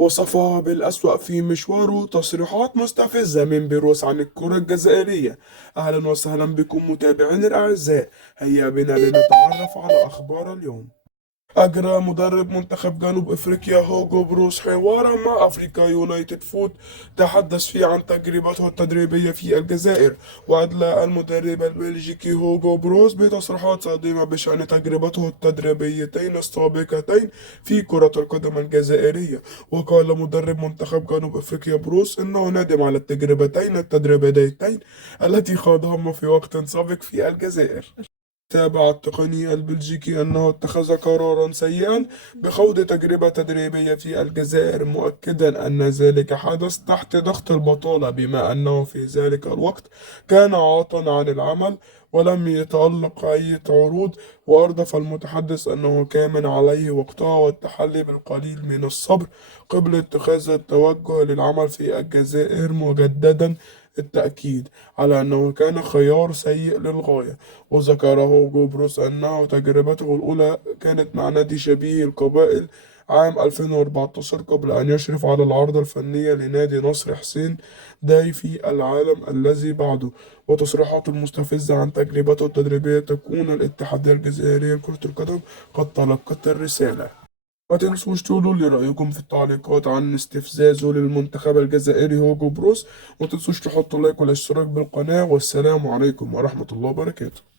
وصفها بالأسوأ في مشواره. تصريحات مستفزة من بيروس عن الكرة الجزائرية. أهلا وسهلا بكم متابعين الأعزاء، هيا بنا لنتعرف على أخبار اليوم. أجرى مدرب منتخب جنوب أفريقيا هوجو بروس حوارا مع أفريكا يونايتد فوت، تحدث فيه عن تجربته التدريبية في الجزائر. وأدلى المدرب البلجيكي هوجو بروس بتصريحات صادمة بشأن تجربته التدريبيتين السابقتين في كرة القدم الجزائرية. وقال مدرب منتخب جنوب أفريقيا بروس إنه نادم على التجربتين التدريبيتين التي خاضهما في وقت سابق في الجزائر. تابع التقني البلجيكي أنه اتخذ قرارا سيئا بخوض تجربة تدريبية في الجزائر، مؤكدا أن ذلك حدث تحت ضغط البطالة، بما أنه في ذلك الوقت كان عاطلا عن العمل ولم يتألق أي عروض. وأردف المتحدث أنه كان من عليه وقتها والتحلي بالقليل من الصبر قبل اتخاذ التوجه للعمل في الجزائر، مجددا التأكيد على أنه كان خيار سيء للغاية. وذكره جوبروس أنه تجربته الأولى كانت مع نادي شبيه القبائل عام 2014 قبل أن يشرف على العرض الفنية لنادي نصر حسين داي في العالم الذي بعده. وتصريحاته المستفزة عن تجربته التدريبية تكون الاتحادية الجزائرية لكرة القدم قد تلقت الرسالة. ما تنسوش تقولوا لي رأيكم في التعليقات عن استفزازه للمنتخب الجزائري هوجو بروس. وما تنسوش تحطوا لايك والاشتراك بالقناة، والسلام عليكم ورحمة الله وبركاته.